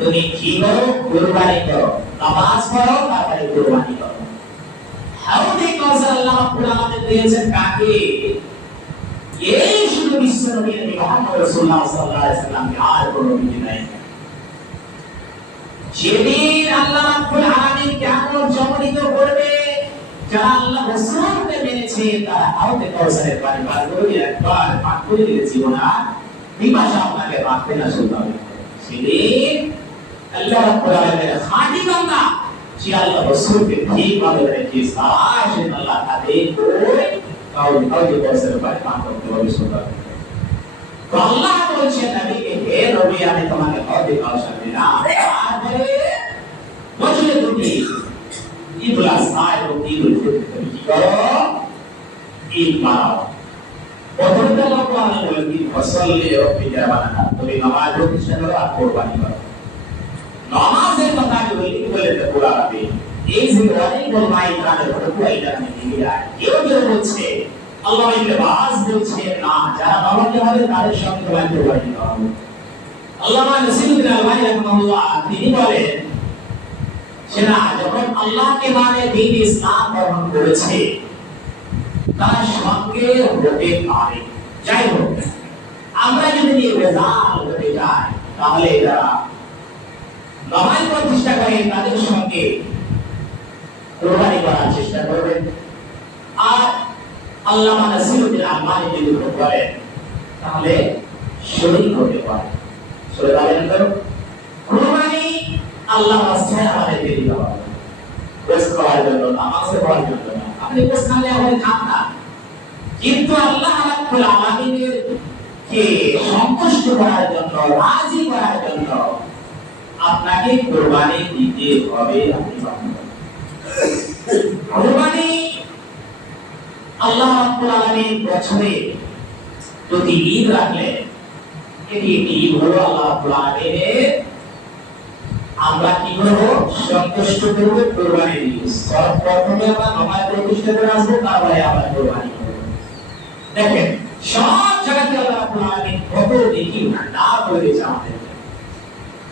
তুমি করো কুরবানি করো নামাজ পড়ো, তারপরে কুরবানি করো। হাউদে কাউসার আল্লাহ রাব্বুল দিয়েছেন কাকে? এই শুধু বিশ্ব নবী মুহাম্মদ রাসূলুল্লাহ সাল্লাল্লাহু আলাইহি ওয়াসাল্লামকে আর কোনো নবী নাই। যেদিন আল্লাহ রাব্বুল আলামিন কিয়ামত জমনিত করবে, যারা আল্লাহ রাসূলকে মেনেছে, তারা হাউদে কাউসারের পানি পান করবে, একবার পান করে দিলে জীবন আর পিপাসা আপনাকে রাখবে না শুনবে সেদিন আল্লাহ রাব্বুল আলামিনের খাঁটি বান্দা। যে আল্লাহ কোরবানি করো। নামাজের কথা আমি বলি বলে তো কোরআনে এই যে অনেক বড় ভাই তাদের ফটো এটা দিয়ে যায় কেউ কেউ বলছে আল্লাহ ইবনে বাজ বলছে না যারা বাবাকে হবে তাদের সঙ্গে কোরবানি করো আল্লামা নসিরুদ্দিন আলবানী রাহমাহুল্লাহ তিনি বলেন সেনা যখন আল্লাহকে মানে দিন ইসলাম গ্রহণ করেছে তার সঙ্গে হতে পারে যাই হোক আমরা যদি নিয়ে বেজাল হতে যাই তাহলে যারা নমাজ প্রতিষ্ঠা করে তাদের সঙ্গে। কোরবানি করার চেষ্টা করবেন আর আল্লামা নাসিরুদ্দিন যদি করেন, তাহলে শরীর হতে পারে। তো? কোরবানি আল্লাহ রাস্তায় আমাদেরকে দিতে হবে। গোস খাওয়ার জন্য জন্য না। আপনি গোস খালে খান না। কিন্তু আল্লাহ রাব্বুল কে সন্তুষ্ট করার জন্য, রাজি করার জন্য আপনাকে কোরবানি দিতে হবে। কোরবানি আল্লাহ বছরে ঈদ রাখলেন এটি একটি ঈদ হলো আল্লাহ আমরা কি করব? সন্তুষ্ট করব কোরবানি সর্বপ্রথমে আমরা করে আসব, তারপরে আমরা কোরবানি করব। দেখেন, সব জায়গাতে আল্লাহ রাব্বুল কত দেখি না করে